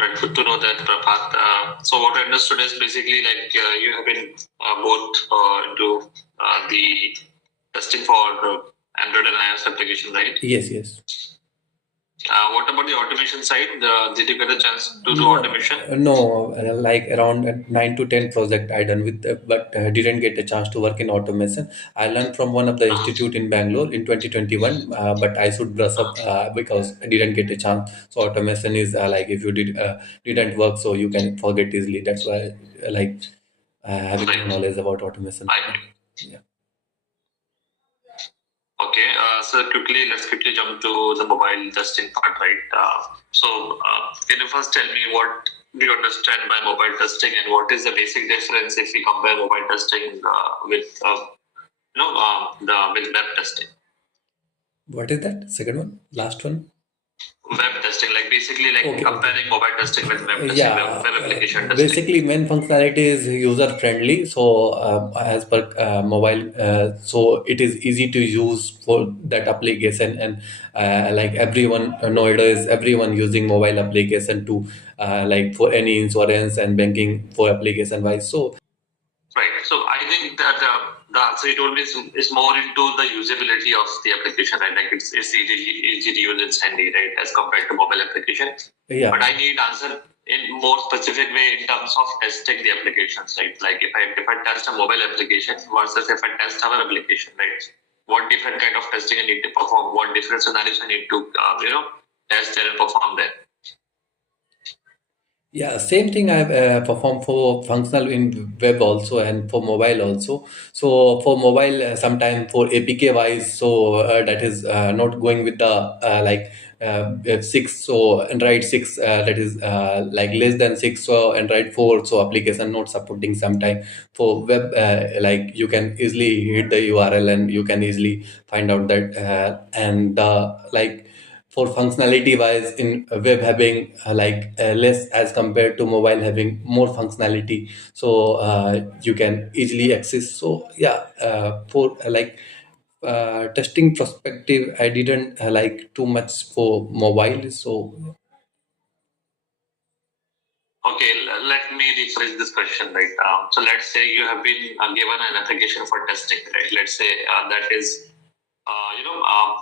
Right, good to know that, Prabhat. So what I understood is basically like you have been both into the testing for Android and iOS application, right? Yes, yes. What about the automation side? Did you get a chance to do No, automation? no, like around 9 to 10 project I done with, but didn't get a chance to work in automation. I learned from one of the institute in Bangalore in 2021, but I should brush up because I didn't get a chance. So automation is like if you didn't work, so you can forget easily. That's why like having no Right. knowledge about automation. Right. Yeah. Okay, so let's quickly jump to the mobile testing part, right? Can you first tell me what do you understand by mobile testing and what is the basic difference if we compare mobile testing with, with web testing? What is that? Second one? Last one? Web testing, like basically like Okay, okay. comparing mobile testing with web testing, Yeah, web application testing. basically main functionality is user friendly. So as per mobile, so it is easy to use for that application, and like everyone nowadays, everyone using mobile application to like for any insurance and banking for application wise. So Right. So I think that the answer you told me is more into the usability of the application, right? Like it's easy to use, it's handy, right? As compared to mobile application. yeah. But I need answer in more specific way in terms of testing the applications, right? Like if I test a mobile application versus if I test our application, right? What different kind of testing I need to perform? What different scenarios I need to test there and perform there? Yeah, same thing I've performed for functional in web also and for mobile also. So for mobile, sometime for APK wise, so that is not going with the like six, so Android six that is like less than six, so Android four, so application not supporting sometime. For web, like you can easily hit the URL and you can easily find out that and like for functionality wise in web having less as compared to mobile having more functionality, so you can easily access. So yeah, for testing perspective I didn't like too much for mobile. So Okay, let me rephrase this question, right? So let's say you have been given an application for testing, right? Let's say that is,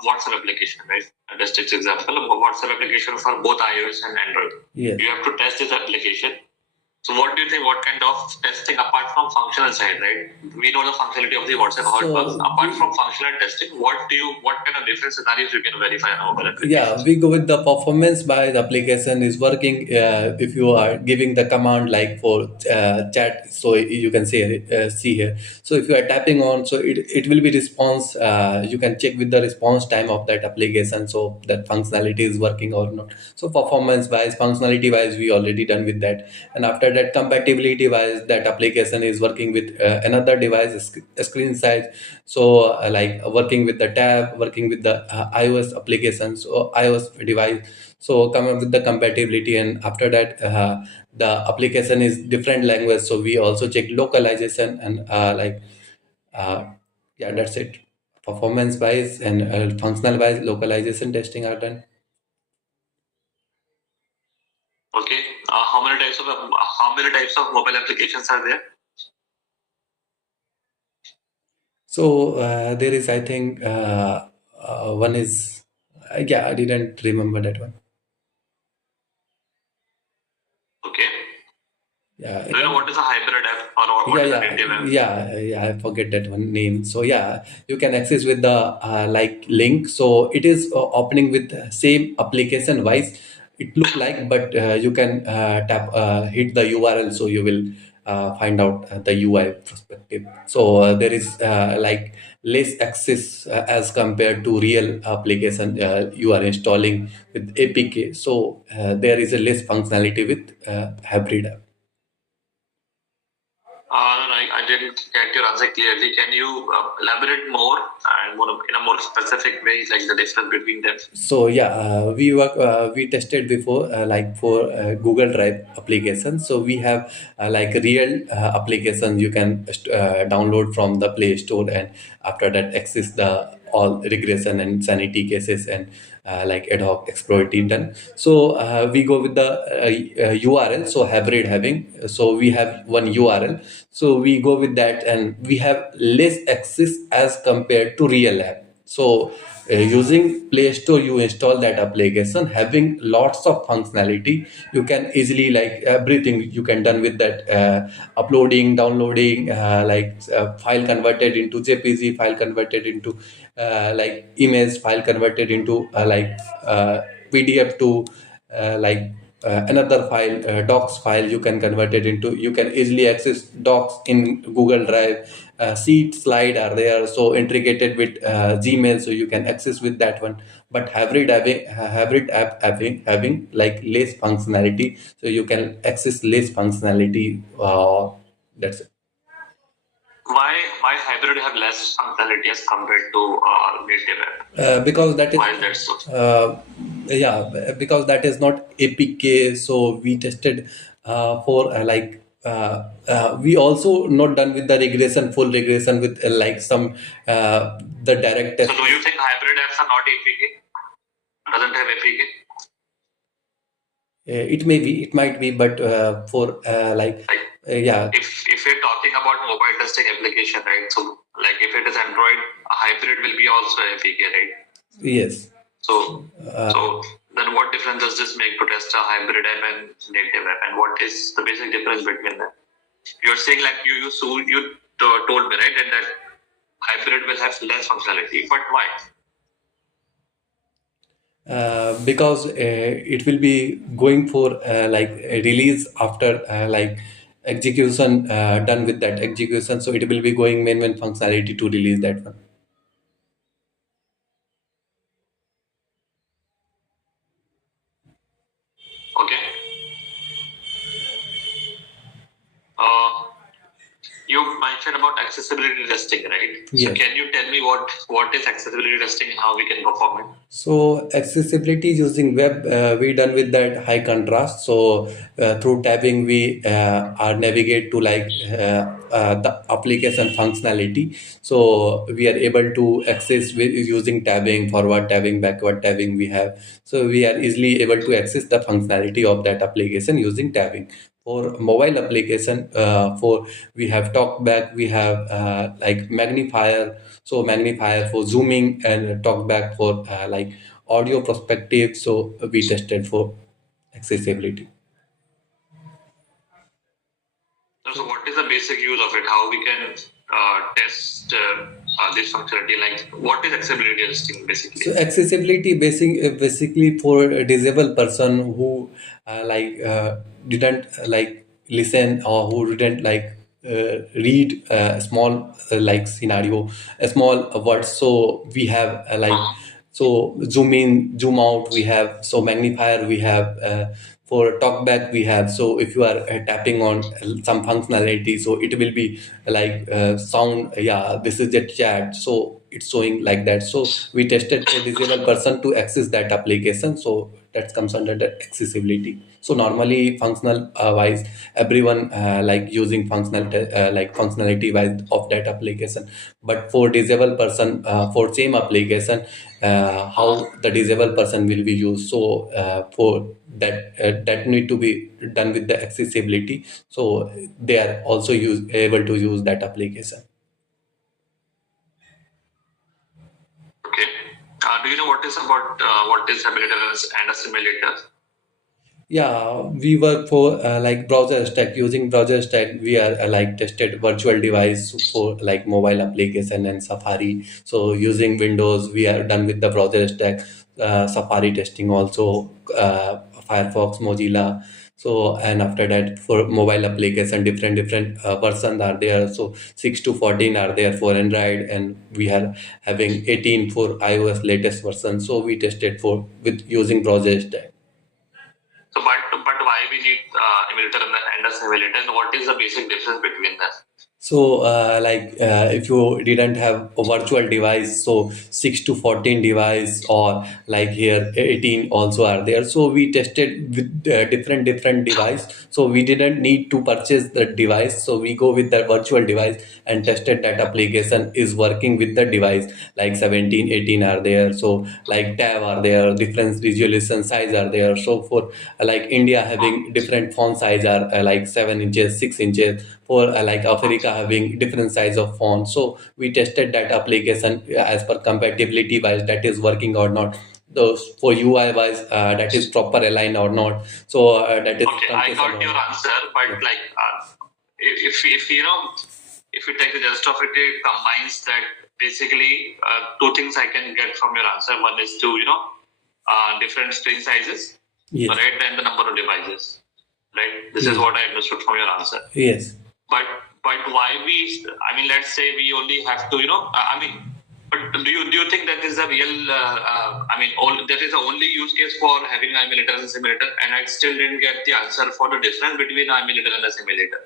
WhatsApp application, right? Just take example of WhatsApp application for both iOS and Android. yes. You have to test this application. So what do you think? What kind of testing apart from functional side, right? We know the functionality of the WhatsApp how it works. Apart from functional testing, what kind of different scenarios you can verify on mobile application? Yeah, we go with the performance by the application is working. If you are giving the command like for chat, so you can see here. So if you are tapping on, so it will be response. You can check with the response time of that application, so that functionality is working or not. So performance wise, functionality wise, we already done with that. And after that, compatibility wise, that application is working with another device, screen size. So like working with the tab, working with the iOS applications or iOS device, so come up with the compatibility. And after that, the application is different language, so we also check localization and uh, yeah, that's it. Performance wise and functional wise localization testing are done. Okay, how many types of mobile applications are there? So there is, I think, one is, yeah, I didn't remember that one. Okay. Yeah, Do you know what is a hybrid app or what yeah, is a yeah, native app? yeah. I forget that one name. So yeah, you can access with the like link. So it is opening with same application wise. It look like, but you can tap hit the URL, so you will find out the UI perspective. So there is like less access as compared to real application you are installing with APK. So there is a less functionality with hybrid app. No, I didn't get your answer clearly. Can you elaborate more and more in a more specific way, like the difference between them? So yeah, we tested before like for Google Drive application. So we have like real application you can download from the Play Store, and after that access the all regression and sanity cases and like ad hoc exploratory done. So we go with the URL. So hybrid having, so we have one URL. So we go with that, and we have less access as compared to real app. So using Play Store, you install that application, having lots of functionality. You can easily, like, everything you can done with that, uploading, downloading, file converted into JPG, file converted into like image, file converted into PDF to like another file, docs file. You can convert it into, you can easily access docs in Google Drive. Sheet, slide are there, so integrated with Gmail, so you can access with that one. But hybrid app having like less functionality, so you can access less functionality. That's it. Why hybrid have less functionality as compared to native app? Because that is Why is that so? yeah, because that is not APK. So we tested for we also not done with the regression, full regression with like some the direct So test. do you think hybrid apps are not APK? Doesn't have APK? It may be, it might be, but for Like yeah, if you're talking about mobile testing application, right? So like if it is Android, a hybrid will be also APK, right? yes. So Uh, so then what difference does this make to test a hybrid app and native app? And what is the basic difference between them? You're saying like you told me, right, that hybrid will have less functionality, but why? because it will be going for like a release after like execution, done with that execution, so it will be going main functionality to release that one. Okay. Uh, you mentioned about accessibility testing, right? So Yes. can you tell me what is accessibility testing and how we can perform it? So accessibility using web, we done with that high contrast. So through tabbing, we are navigate to like the application functionality. So we are able to access with using tabbing, forward tabbing, backward tabbing we have. So we are easily able to access the functionality of that application using tabbing. For mobile application, for we have talkback, we have like magnifier. So magnifier for zooming, and talkback for like audio perspective. So we tested for accessibility. So what is the basic use of it? How we can test this functionality? Like what is accessibility testing So basically? accessibility basically for a disabled person who didn't like listen, or who didn't like read a small like scenario, a small word. So we have so zoom in, zoom out. We have so magnifier. We have for talkback. We have, so if you are tapping on some functionality, so it will be like sound. Yeah, this is the chat. So it's showing like that. So we tested for disabled person to access that application. So that comes under the accessibility. So normally functional wise, everyone like using like functionality wise of that application. But for disabled person, for same application, how the disabled person will be used. So for that, that need to be done with the accessibility. So they are also able to use that application. Okay. Do you know what is simulator and a simulator? Yeah, we work for like browser stack. Using browser stack, we are like tested virtual device for like mobile application and Safari. So using Windows, we are done with the browser stack, Safari testing also, Firefox, Mozilla. So and after that, for mobile application, different versions are there. So 6 to 14 are there for Android, and we are having 18 for iOS latest version. So we tested for with using browser stack. So but why we need emulator and a simulator? And what is the basic difference between them? So, if you didn't have a virtual device, so 6 to 14 device, or like here 18 also are there. So we tested with different device. So we didn't need to purchase the device. So we go with the virtual device and tested that application is working with the device. Like 17, 18 are there. So like tab are there, different resolution size are there. So for like India having different font size are like 7 inches, 6 inches, for like Africa having different size of font. So we tested that application as per compatibility wise, that is working or not. Those for UI wise, that is proper align or not. So that is Okay, I truncation got or your not. answer, but Yeah. like if you know if you take the gist of it, it combines that basically two things I can get from your answer. One is to different screen sizes, Yes. right, and the number of devices, right. This is Yes. what I understood from your answer. Yes. But why we? I mean, let's say we only have to I mean. But do you think that is a real? I mean, that is the only use case for having an emulator and a simulator, and I still didn't get the answer for the difference between an emulator and a simulator.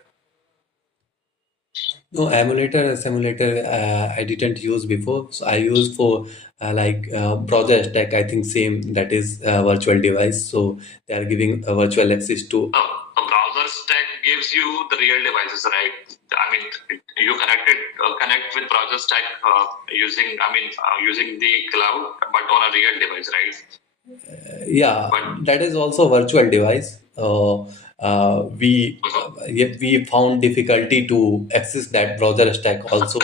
No, emulator and simulator I didn't use before. So I used for browser stack. I think same, that is virtual device. So they are giving a virtual access to. The browser stack gives you the real devices, right? I mean, you connect with browser stack using the cloud, but on a real device, right? Yeah, But that is also virtual device. We found difficulty to access that browser stack also.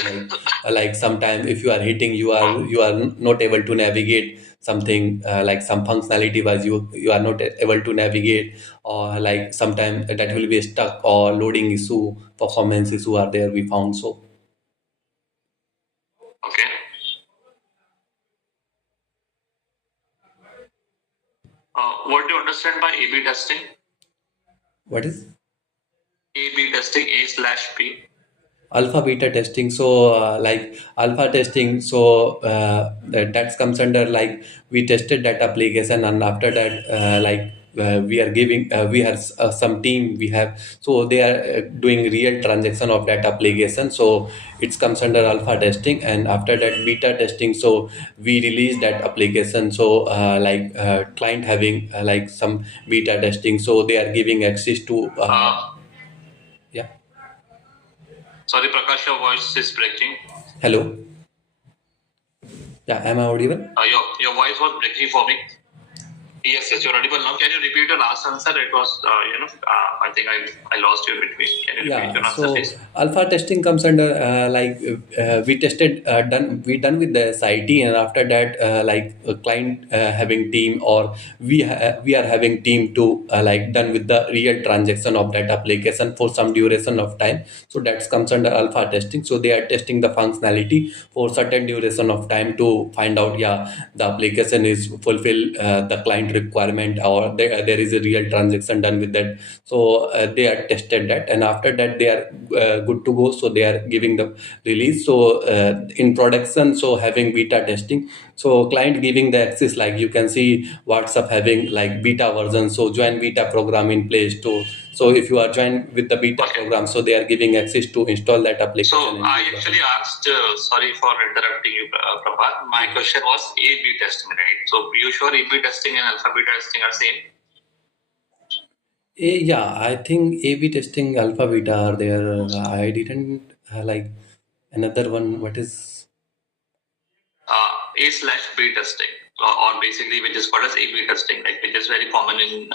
Like sometime if you are hitting, you are not able to navigate something, like some functionality wise, you are not able to navigate, or like sometime that will be stuck, or loading issue, performance issue are there, we found. So okay, what do you understand by A/B testing? what is A/B testing, A/B. alpha beta testing? So alpha testing, so that comes under like we tested that application, and after that we are giving we have some team we have, so they are doing real transaction of that application. So it comes under alpha testing, and after that beta testing, so we release that application. So client having like some beta testing, so they are giving access to yeah. Sorry, Prakash, your voice is breaking. Hello. Yeah, am I audible? Your voice was breaking for me. Yes, you're audible now. Can you repeat your last answer? It was, I think I lost you in between. Can you repeat Yeah, your answer, so please? alpha testing comes under we tested done with the SIT, and after that a client having team, or we are having team to done with the real transaction of that application for some duration of time. So that comes under alpha testing. So they are testing the functionality for certain duration of time to find out, yeah, the application is fulfill the client requirement, or there is a real transaction done with that. So they are tested that, and after that they are good to go. So they are giving the release. So in production, so having beta testing, so client giving the access, like you can see WhatsApp having like beta version, so join beta program in Play Store. So if you are joined with the beta Okay. program, so they are giving access to install that So application and I use actually that. asked, sorry for interrupting you, Prabhat. My question was A/B testing, right? So you sure A/B testing and alpha beta testing are same? Yeah, I think A/B testing, alpha, beta are there. I didn't another one. What is? A/B testing, or basically which is called as A/B testing, like which is very common in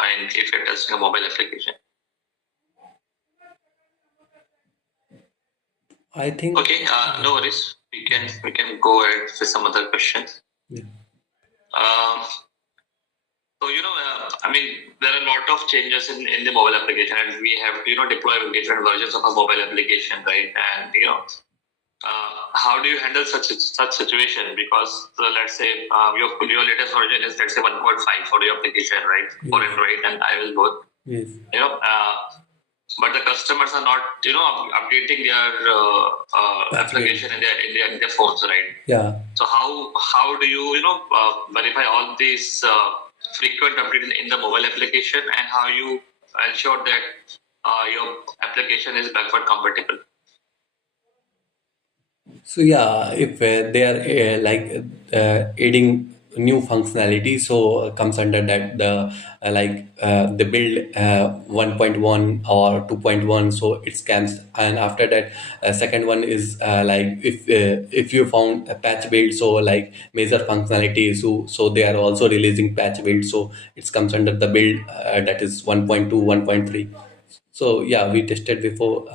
and if you're testing a mobile application. I think. Okay, no worries. We can go ahead with some other questions. Yeah. Um, so I mean, there are a lot of changes in the mobile application, and we have to deploy different versions of a mobile application, right? And how do you handle such situation? Because let's say your latest version is, let's say, 1.5 for your application, right? For Yes. Android and iOS both. Yes. You know, but the customers are not updating their application in their phones, right? Yeah. So how do you verify all these frequent updates in the mobile application, and how you ensure that your application is backward compatible. So yeah, if they are adding new functionality, so comes under that the build 1.1 or 2.1, so it scans, and after that, second one is if you found a patch build, so like major functionality, so they are also releasing patch build, so it comes under the build that is 1.2, 1.3. So yeah, we tested before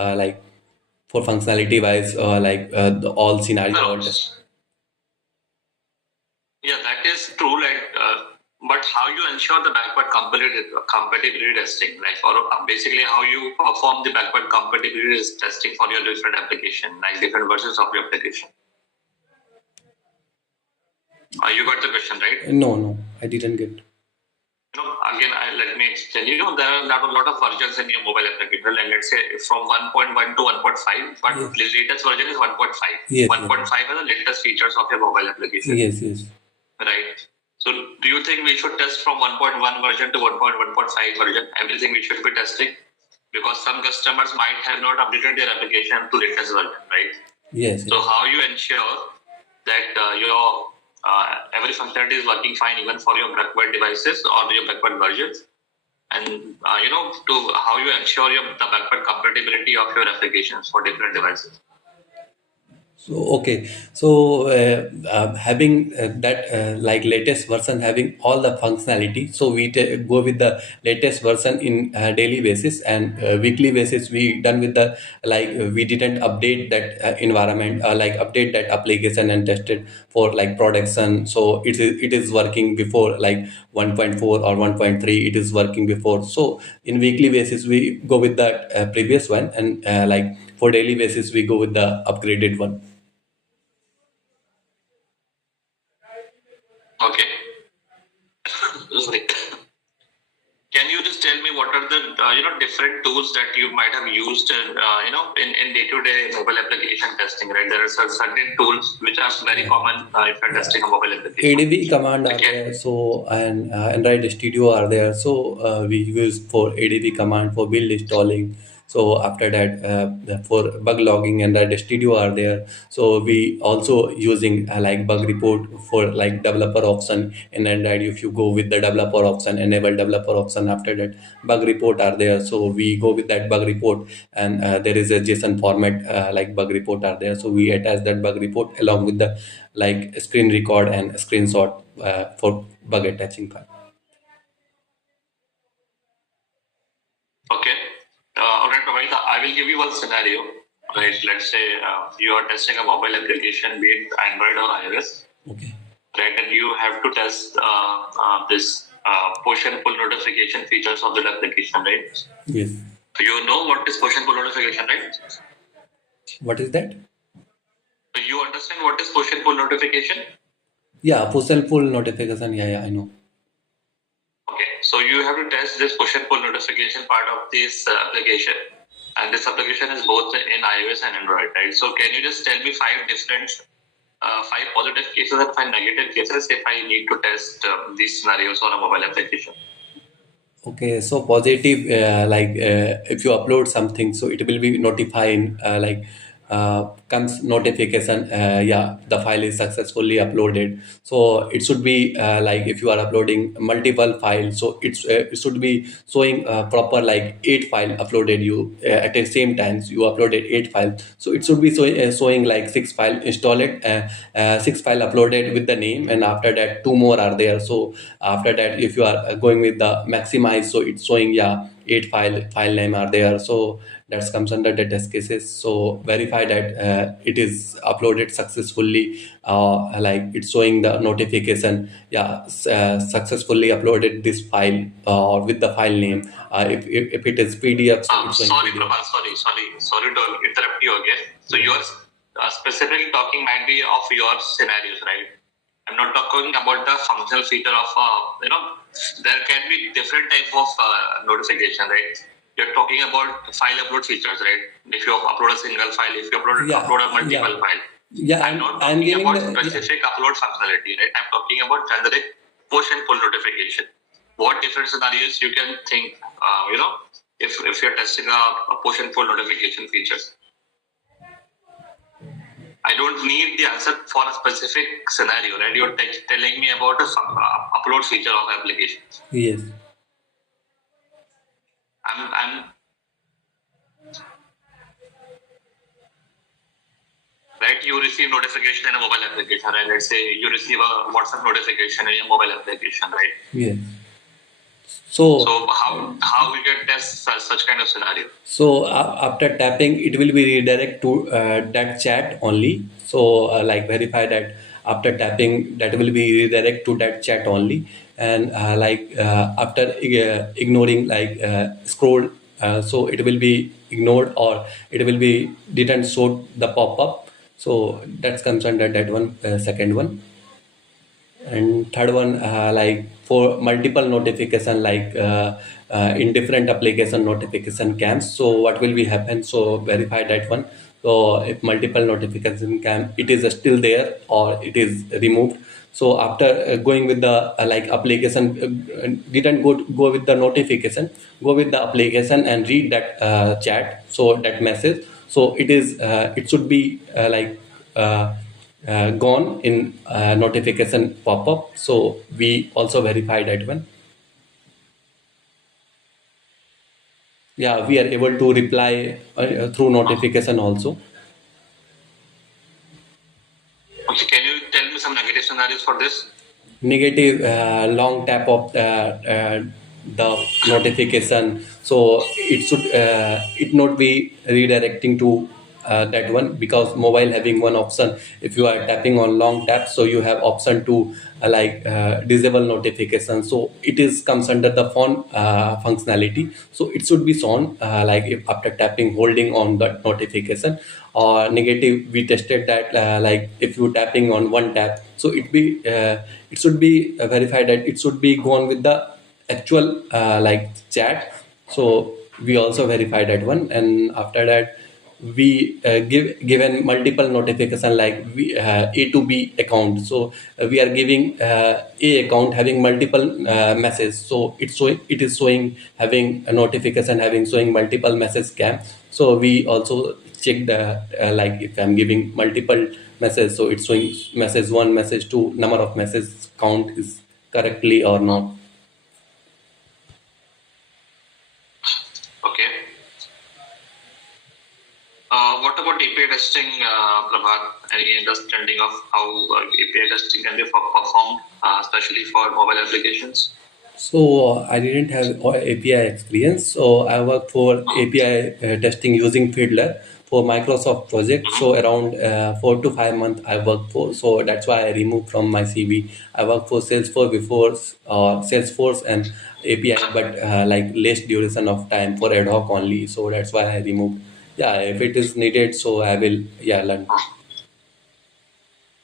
for functionality wise, the all scenario No, or test. yeah, that is true. But how you ensure the backward compatibility testing, basically how you perform the backward compatibility testing for your different application, like different versions of your application. You got the question, right? No, I didn't get. Again, let me explain. There are not a lot of versions in your mobile application. Like, let's say from 1.1 to 1.5, but Yes. the latest version is 1.5. Yes, 1.5 are the latest features of your mobile application, yes. right? So, do you think we should test from 1.1 version to 1.1.5 version? Everything we should be testing? Because some customers might have not updated their application to latest version, right? Yes, So how you ensure that your every functionality is working fine even for your backward devices or your backward versions, and to how you ensure the backward compatibility of your applications for different devices. So okay, so having that latest version having all the functionality, so we go with the latest version in daily basis, and weekly basis we done with the we didn't update that environment, update that application and test it for like production. So it is working before like 1.4 or 1.3. It is working before. So in weekly basis we go with that previous one, and for daily basis we go with the upgraded one. Okay. Sorry. Can you just tell me what are the different tools that you might have used in day-to-day mobile application testing? Right, there are certain tools which are very common if you're testing a mobile application. ADB command are Okay. there, so and Android Studio are there. So we use for ADB command for build installing. So after that, for bug logging, Android Studio are there. So we also using bug report for like developer option in Android. If you go with the developer option, enable developer option, after that bug report are there. So we go with that bug report, and there is a JSON format like bug report are there. So we attach that bug report along with the screen record and screenshot for bug attaching file. Okay. All right, Prabhavita, I will give you one scenario. Right. Let's say you are testing a mobile application, be it Android or iOS, Okay. right? And you have to test this push and pull notification features of that application, right? Yes. So you know what is push and pull notification, right? What is that? So you understand what is push and pull notification? Yeah, push and pull notification. Yeah, I know. Okay, so you have to test this push and pull notification part of this application, and this application is both in iOS and Android, right? So can you just tell me five positive cases and five negative cases if I need to test these scenarios on a mobile application? Okay, so positive, if you upload something, so it will be notifying, comes notification, yeah, the file is successfully uploaded. So it should be if you are uploading multiple files, so it should be showing proper like 8 file uploaded you at the same time. So you uploaded 8 files, so it should be showing like 6 file installed, 6 file uploaded with the name, and after that 2 more are there. So after that, if you are going with the maximize, so it's showing, yeah, 8 file name are there. So that comes under the test cases. So verify that it is uploaded successfully, it's showing the notification, yeah, successfully uploaded this file or with the file name. If it is PDF, so it's showing Sorry, PDF. Prabha, sorry to interrupt you again. So you are specifically talking might be of your scenarios, right? I'm not talking about the functional feature of there can be different type of notification, right? You're talking about file upload features, right? If you upload a single file, if you upload Yeah, a multiple file. yeah. I'm not I'm talking giving about the, yeah. specific upload functionality, right? I'm talking about generic push and pull notification. What different scenarios you can think, if you're testing a push and pull notification features. I don't need the answer for a specific scenario, right? You're telling me about a upload feature of applications. Yes. I'm right. You receive notification in a mobile application, right? Let's say you receive a WhatsApp notification in your mobile application, right? Yes. So So how we can test such kind of scenario? so after tapping, it will be redirect to that chat only. So like verify that after tapping, that will be redirect to that chat only. And after ignoring scroll, so it will be ignored or it will be didn't show the pop up. So that's comes under that one, second one. And third one, like for multiple notification, in different application notification cams. So what will be happen? So verify that one. So if multiple notification cam, it is still there or it is removed. So after going with the application, didn't go with the notification, go with the application and read that chat. So that message. So it should be uh, gone in notification pop-up. So we also verify that one. Yeah, we are able to reply through notification also. Okay, can you tell me some negative scenarios for this? Negative, long tap of the notification, so it not be redirecting to that one, because mobile having one option. If you are tapping on long tap, so you have option to disable notification, so it is comes under the phone functionality. So it should be shown if after tapping holding on the notification. Or negative, we tested that if you tapping on one tap, so it should be verified that it should be gone with the actual chat. So we also verify that one. And after that, we given multiple notification, like A to B account. So we are giving A account having multiple messages. So it is showing having a notification having showing multiple message cam. So we also check the if I'm giving multiple messages, so it's showing message one, message two, number of messages count is correctly or not. Okay. What about API testing, Prabhat? Any understanding of how API testing can be performed, especially for mobile applications? So I didn't have API experience. So I worked for API testing using Fiddler for Microsoft project. So around 4 to 5 months I worked for. So that's why I removed from my CV. I worked for Salesforce before, Salesforce and API, but less duration of time for ad hoc only. So that's why I removed. Yeah, if it is needed, so I will learn.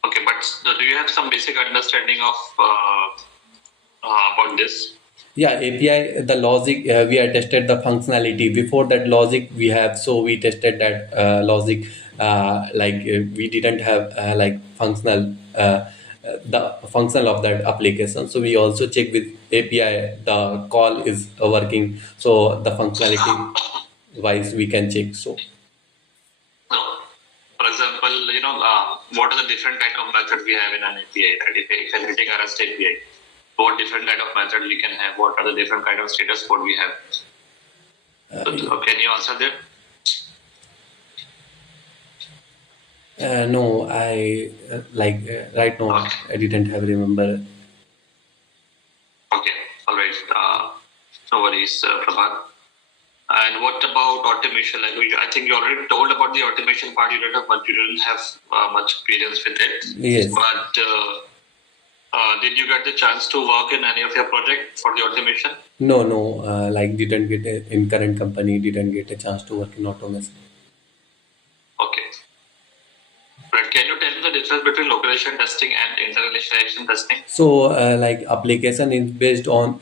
Okay, but do you have some basic understanding of about this? Yeah, API, the logic, we have tested the functionality. Before that logic we have, so we tested that logic. We didn't have functional, the functional of that application. So we also check with API the call is working. So the functionality wise we can check. So No. For example, what are the different kind of methods we have in an API? Right? If I'm hitting a REST API, what different kind of method we can have? What are the different kind of status code we have? So, can you answer that? no, I right now I didn't have remember. Okay, all right. No worries, Prabhat. And what about automation? I think you already told about the automation part. You didn't have much experience with it. Yes. But did you get the chance to work in any of your project for the automation? No, didn't get in current company, didn't get a chance to work in automation. Okay. Right. Can you tell me the difference between localization testing and internationalization testing? So application is based on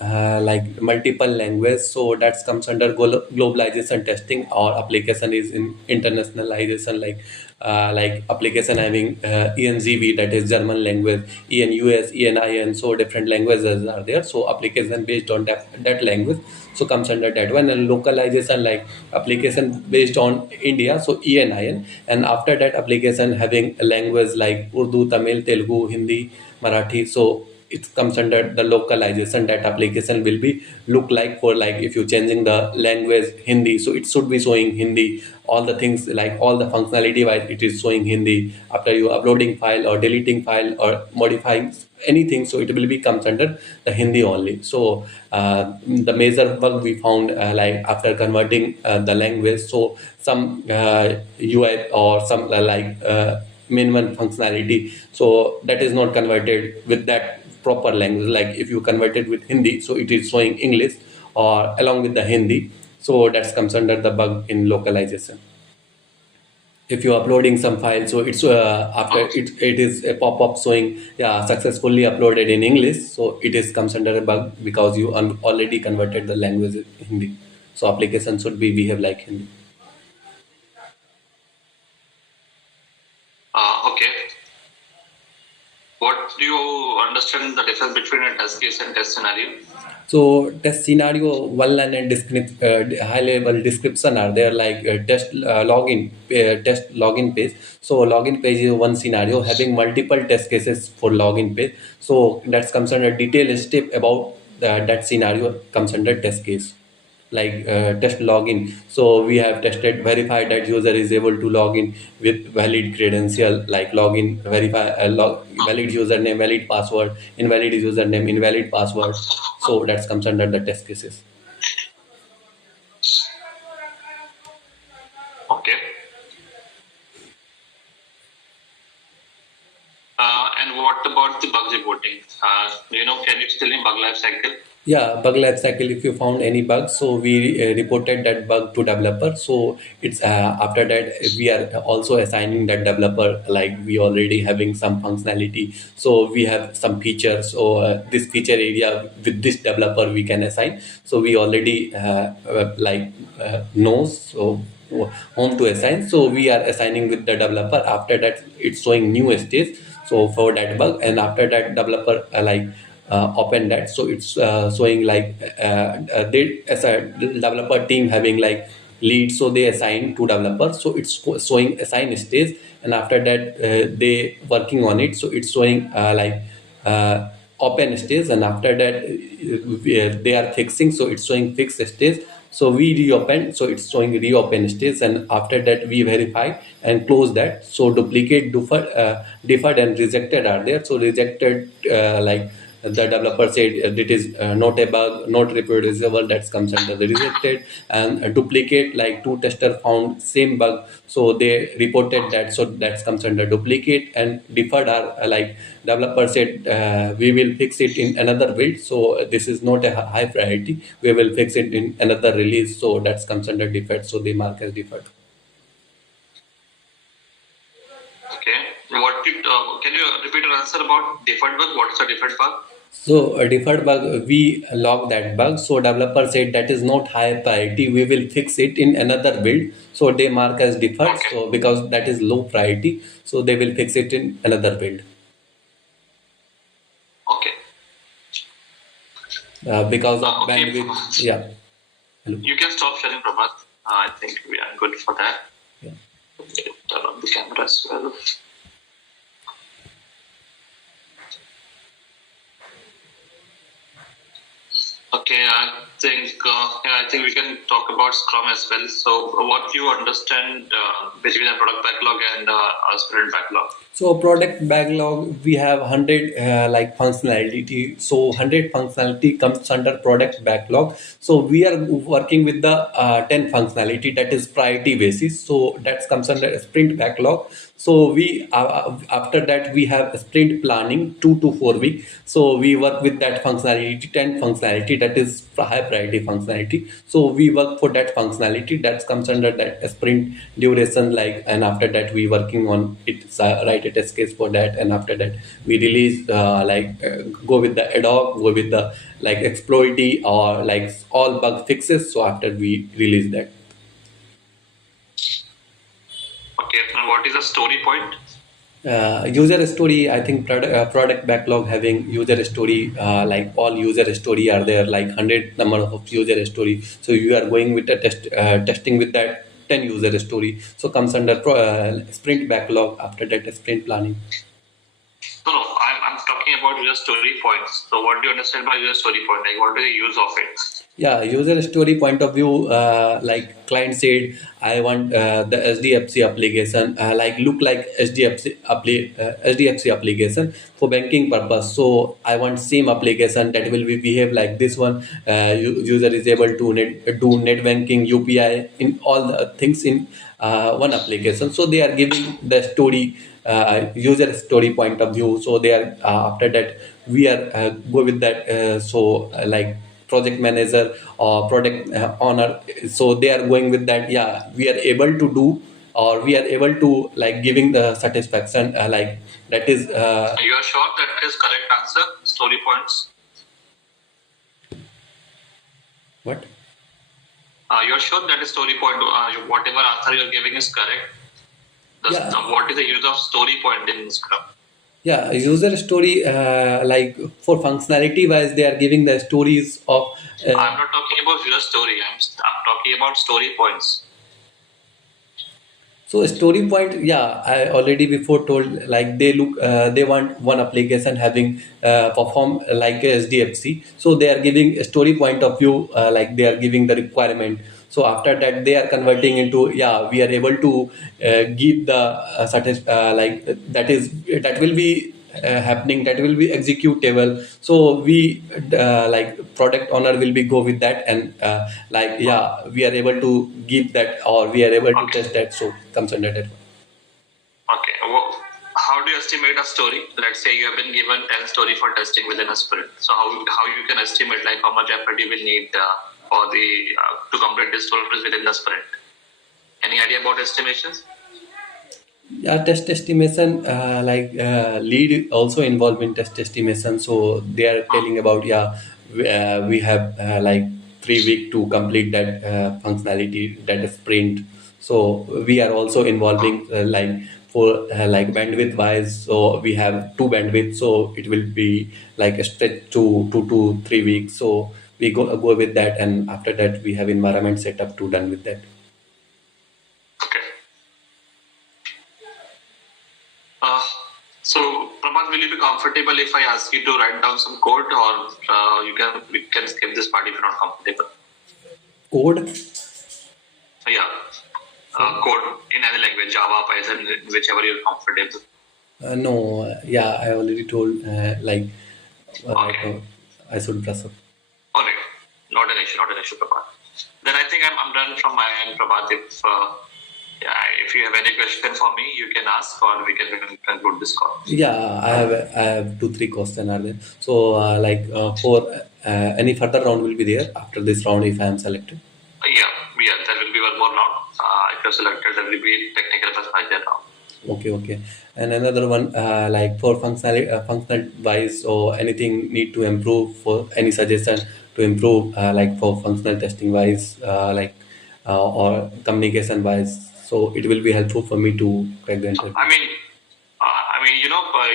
multiple language, so that comes under globalization testing. Or application is in internationalization, like application having ENZV, that is German language, ENUS, ENIN, so different languages are there. So application based on that language, so comes under that one. And localization, like application based on India, so ENIN. And after that, application having a language like Urdu, Tamil, Telugu, Hindi, Marathi, so it comes under the localization. That application will be look like, for like if you're changing the language Hindi, so it should be showing Hindi, all the things, like all the functionality wise it is showing Hindi. After you uploading file or deleting file or modifying anything, so it will be comes under the Hindi only. So the major bug we found, like after converting the language, so some UI or some minimum functionality, so that is not converted with that proper language. Like if you convert it with Hindi, so it is showing English or along with the Hindi, so that comes under the bug in localization. If you're uploading some file, so it's after it is a pop-up showing, yeah, successfully uploaded in English, so it is comes under a bug because you already converted the language Hindi, so application should be behave like Hindi. Okay. What do you understand the difference between a test case and test scenario? So test scenario, one line and high level description are there, like test login page. So login page is one scenario having multiple test cases for login page. So that comes under detailed step about that scenario comes under test case. Like test login, so we have tested verified that user is able to log in with valid credential, like login verify valid username, valid password, invalid username, invalid password, so that comes under the test cases. Okay. And what about the bug reporting? Can you tell me bug life cycle? Yeah, bug life cycle. If you found any bug, so we reported that bug to developer. So it's after that we are also assigning that developer, like we already having some functionality. So we have some features. So this feature area with this developer we can assign. So we already knows, so home to assign. So we are assigning with the developer. After that, it's showing new stage. So for that bug, and after that developer open that, so it's showing like they as a developer team having like lead, so they assign to developers, so it's showing assign stage. And after that they working on it, so it's showing open stage. And after that they are fixing, so it's showing fixed stage. So we reopen, so it's showing reopen stage. And after that we verify and close that. So duplicate, deferred and rejected are there. So rejected, the developer said it is not a bug, not reproducible, that comes under the rejected. And a duplicate, like two tester found same bug, so they reported that, so that comes under duplicate. And deferred are developer said we will fix it in another build, so this is not a high priority, we will fix it in another release, so that comes under deferred, so they mark as deferred. Okay. Can you repeat your answer about deferred bug? What's a deferred bug? So a deferred bug, we log that bug. So developer said that is not high priority, we will fix it in another build. So they mark as deferred. Okay. So because that is low priority, so they will fix it in another build. Okay. Because of Okay. bandwidth. Yeah. Hello. You can stop sharing, Prabhat. I think we are good for that. Yeah. Okay, turn on the camera as well. Okay, I think we can talk about Scrum as well. So, what you understand between a product backlog and a sprint backlog? So product backlog, we have 100 functionality. So 100 functionality comes under product backlog. So we are working with the 10 functionality, that is priority basis. So that comes under sprint backlog. So we after that we have sprint planning 2 to 4 weeks. So we work with that functionality, 10 functionality, that is high priority functionality. So we work for that functionality that comes under that sprint duration, and after that we working on it, write a test case for that. And after that we release go with the ad hoc, go with the exploity or all bug fixes. So after we release that. Okay, and what is user story point? User story, I think product backlog having user story, like all user story are there, like 100 number of user story. So you are going with the testing with that 10 user story. So comes under sprint backlog, after that sprint planning. No, no, I'm talking about user story points. So what do you understand by user story point? Like what is the use of it? Yeah, user story point of view, like client said, I want the SDFC application, like look like SDFC application for banking purpose. So I want same application that will be behave like this one. User is able to do net banking, UPI, in all the things in one application. So they are giving the story, user story point of view. So they are after that we are go with that. Like project manager or product owner, so they are going with that, yeah, we are able to do, or we are able to like giving the satisfaction, like that is You are sure that is correct answer? Story points. what. You're sure that is story point? Whatever answer you're giving is correct. Yeah. What is the use of story point in Scrum? Yeah, user story, like for functionality wise they are giving the stories of I'm not talking about user story. I'm talking about story points. so story point, yeah, I already before told, like they look, they want one application having perform like a SDFC. So they are giving a story point of view, like they are giving the requirement. So after that, they are converting into, yeah, we are able to give the like that will be happening, that will be executable. So we like product owner will be go with that, and like, yeah, we are able to give that, or we are able to Okay. test that. So comes under that. Okay. How do you estimate a story? Let's say you have been given 10 story for testing within a sprint. So how you can estimate like how much effort you will need for the to complete this story within the sprint? Any idea about estimations? Yeah, test estimation, like lead also involved in test estimation. So they are telling about, yeah, we have like 3 week to complete that functionality, that sprint. So we are also involving like for like bandwidth wise. So we have two bandwidth. So it will be like a stretch to 2 to 3 weeks. So we go with that, and after that we have environment set up to done with that. Okay. Uh, so, Prabhat, will you be comfortable if I ask you to write down some code, or we can skip this part if you're not comfortable? Code. Yeah, code in any language, Java, Python, whichever you're comfortable. No, yeah, I already told, like, Okay. I should brush up. All right, not an issue, Prabhat. Then I think I'm done from my end, Prabhat. Yeah, if you have any question for me, you can ask, or we can conclude this call. Yeah, I have 2 3 questions are there. So, like, for any further round will be there after this round if I am selected. Yeah, there will be one more round. If you're selected, there will be technical plus final round. Okay, okay. And another one, like for functional wise or anything need to improve, for any suggestion to improve, like for functional testing wise, like or communication wise. So it will be helpful for me to crack the interview.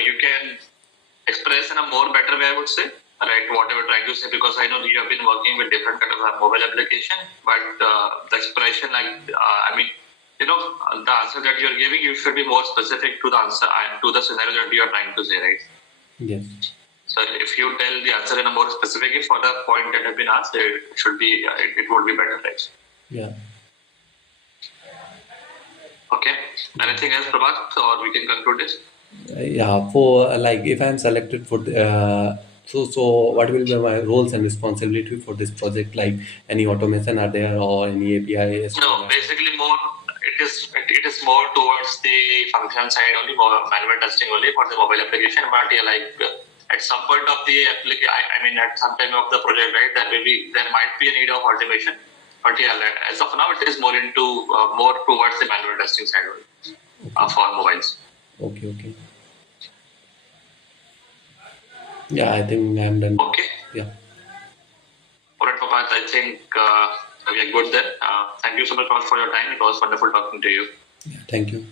You can express in a more better way, I would say, right? Whatever you're trying to say, because I know you have been working with different kind of mobile application, but the expression, the answer that you're giving, you should be more specific to the answer and to the scenario that you are trying to say, right? Yes. So if you tell the answer in a more specific way for the point that have been asked, it should be, it would be better, right? Yeah. Okay. Anything else, Prabhat, or we can conclude this? Yeah, for like if I'm selected for the, so what will be my roles and responsibility for this project? Like any automation are there, or any API? No, basically more. It is more towards the function side only, more manual testing only for the mobile application. But yeah, like at some point of the application, at some time of the project, right, there might be a need of automation. But yeah, as of now, it is more into more towards the manual testing side only for mobiles. Okay, okay. Yeah, I think I'm done. Okay. Yeah. All right, Prabhat, I think we are good then. Thank you so much for your time. It was wonderful talking to you. Yeah, thank you.